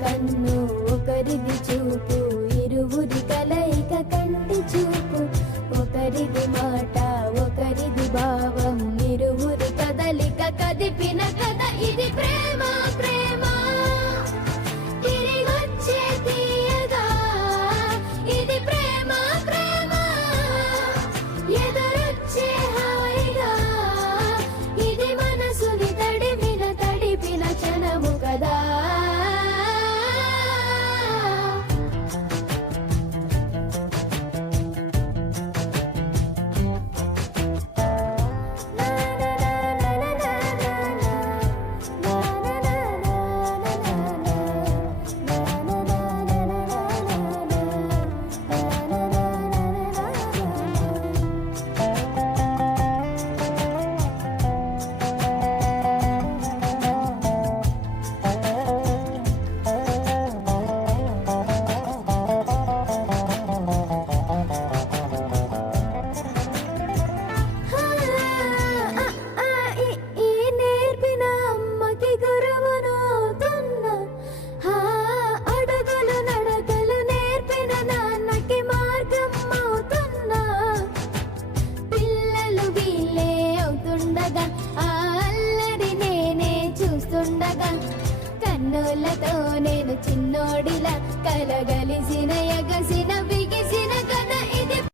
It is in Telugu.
కన్ను ఒకరిది చూపు, ఇరువురి కలయిక కంటి చూపు. ఒకరిది మాట ఒకరిది భావం, ఇరువురి కదలిక కదిపిన కథ ఇది ప్రేమ. ప్రేమ తిరిగొచ్చే తీయగా ఇది ప్రేమ. ప్రేమ ఎదురొచ్చే హాయిగా ఇది మనసుని తడిపిన క్షణము కదా. కన్నులతో నేను చిన్నోడిలా కలగలిసిన ఎగసిన బిగిసిన కథ